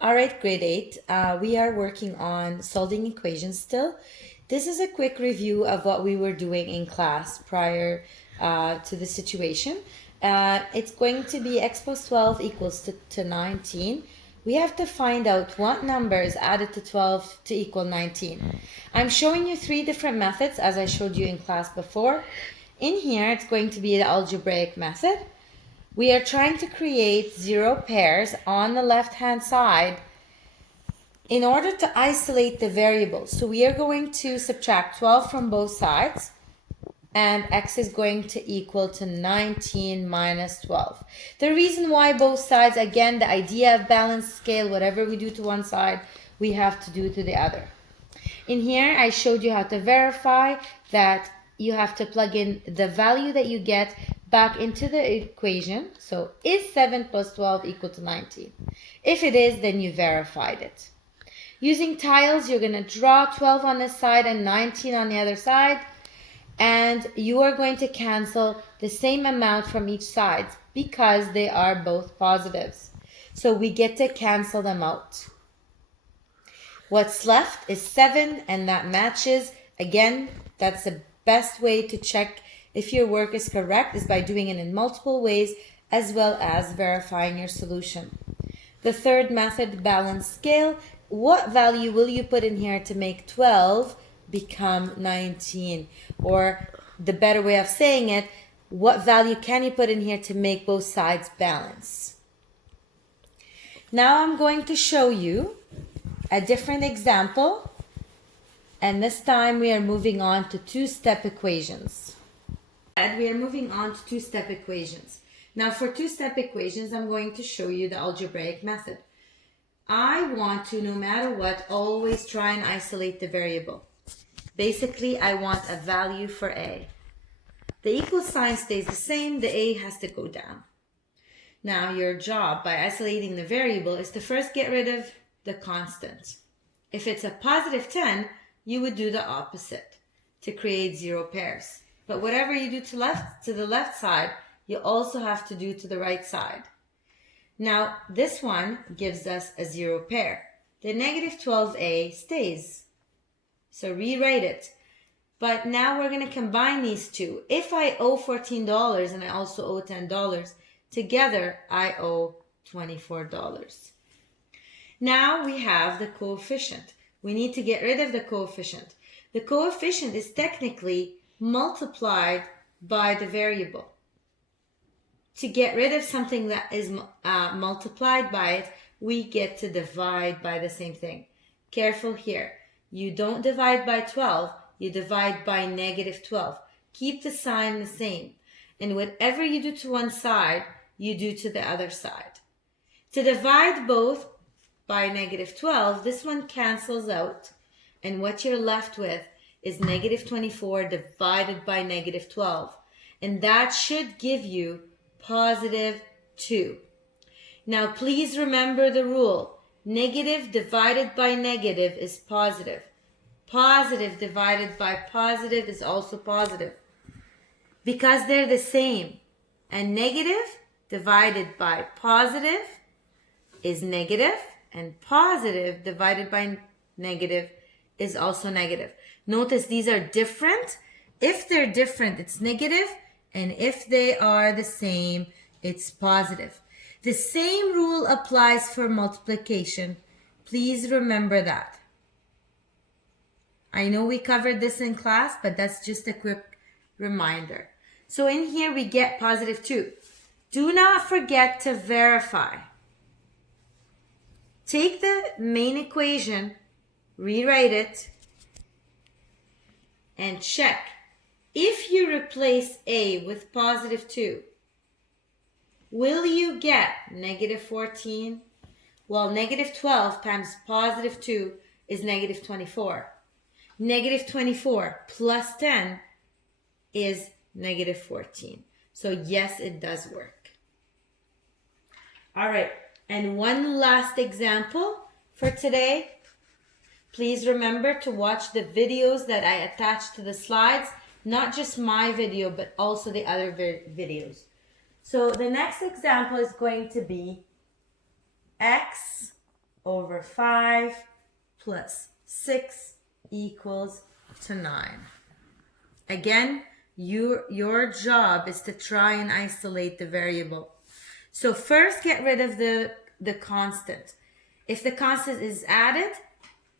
All right, grade 8. We are working on solving equations still. This is a quick review of what we were doing in class prior to the situation. It's going to be x plus 12 equals to 19. We have to find out what number is added to 12 to equal 19. I'm showing you 3 different methods as I showed you in class before. In here, it's going to be the algebraic method. We are trying to create 0 pairs on the left-hand side in order to isolate the variables. So we are going to subtract 12 from both sides, and x is going to equal to 19 minus 12. The reason why both sides, again, the idea of balanced scale, whatever we do to one side, we have to do to the other. In here, I showed you how to verify that you have to plug in the value that you get back into the equation. So is 7 plus 12 equal to 19? If it is, then you verified it. Using tiles, you're going to draw 12 on this side and 19 on the other side. And you are going to cancel the same amount from each side because they are both positives. So we get to cancel them out. What's left is 7, and that matches. Again, that's the best way to check if your work is correct is by doing it in multiple ways as well as verifying your solution. The third method, balanced scale. What value will you put in here to make 12 become 19? Or the better way of saying it, what value can you put in here to make both sides balance? Now I'm going to show you a different example, and this time we are moving on to two-step equations. We are moving on to two-step equations. Now for two-step equations, I'm going to show you the algebraic method. I want to, no matter what, always try and isolate the variable. Basically, I want a value for a. The equal sign stays the same, the a has to go down. Now your job by isolating the variable is to first get rid of the constant. If it's a positive 10, you would do the opposite to create 0 pairs. But whatever you do to the left side, you also have to do to the right side. Now, this one gives us a 0 pair. The negative 12a stays. So rewrite it. But now we're going to combine these two. If I owe $14 and I also owe $10, together I owe $24. Now we have the coefficient. We need to get rid of the coefficient. The coefficient is technically multiplied by the variable. To get rid of something that is multiplied by it, we get to divide by the same thing. Careful here. You don't divide by 12, you divide by negative 12. Keep the sign the same. And whatever you do to one side, you do to the other side. To divide both by negative 12, this one cancels out. And what you're left with is negative 24 divided by negative 12. And that should give you positive 2. Now please remember the rule. Negative divided by negative is positive. Positive divided by positive is also positive. Because they're the same. And negative divided by positive is negative. And positive divided by negative is also negative. Notice these are different. If they're different, it's negative. And if they are the same, it's positive. The same rule applies for multiplication. Please remember that. I know we covered this in class, but that's just a quick reminder. So in here we get positive 2. Do not forget to verify. Take the main equation, rewrite it, and check. If you replace a with positive 2, will you get negative 14? Well, negative 12 times positive 2 is negative 24. Negative 24 plus 10 is negative 14. So yes, it does work. All right, and one last example for today. Please remember to watch the videos that I attached to the slides. Not just my video, but also the other videos. So the next example is going to be x over 5 plus 6 equals to 9. Again, your job is to try and isolate the variable. So first get rid of the constant. If the constant is added,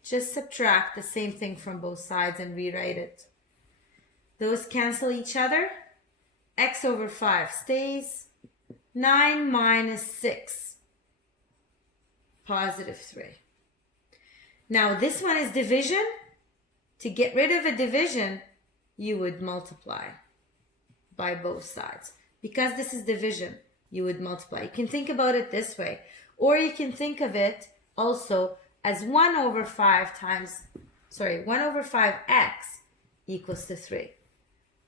just subtract the same thing from both sides and rewrite it. Those cancel each other. X over 5 stays. 9 minus 6, positive 3. Now this one is division. To get rid of a division, you would multiply by both sides. Because this is division, you would multiply. You can think about it this way. Or you can think of it also as 1 over 5x equals to 3.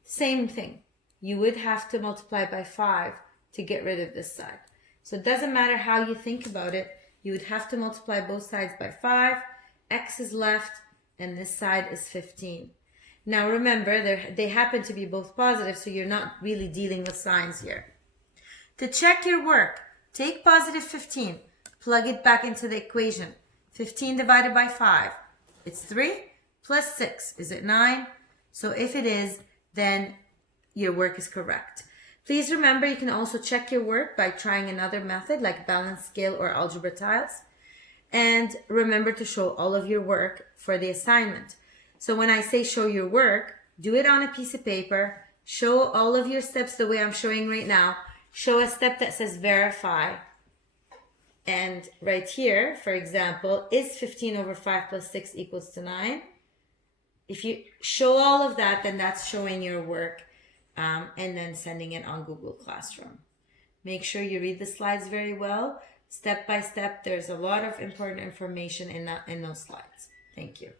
Same thing. You would have to multiply by 5 to get rid of this side. So it doesn't matter how you think about it. You would have to multiply both sides by 5. X is left, and this side is 15. Now remember, they happen to be both positive, so you're not really dealing with signs here. To check your work, take positive 15, plug it back into the equation. 15 divided by 5, it's 3, plus 6, is it 9? So if it is, then your work is correct. Please remember, you can also check your work by trying another method like balance scale or algebra tiles. And remember to show all of your work for the assignment. So when I say show your work, do it on a piece of paper. Show all of your steps the way I'm showing right now. Show a step that says verify. And right here, for example, is 15 over 5 plus 6 equals to 9? If you show all of that, then that's showing your work. And then sending it on Google Classroom. Make sure you read the slides very well. Step by step, there's a lot of important information in those slides. Thank you.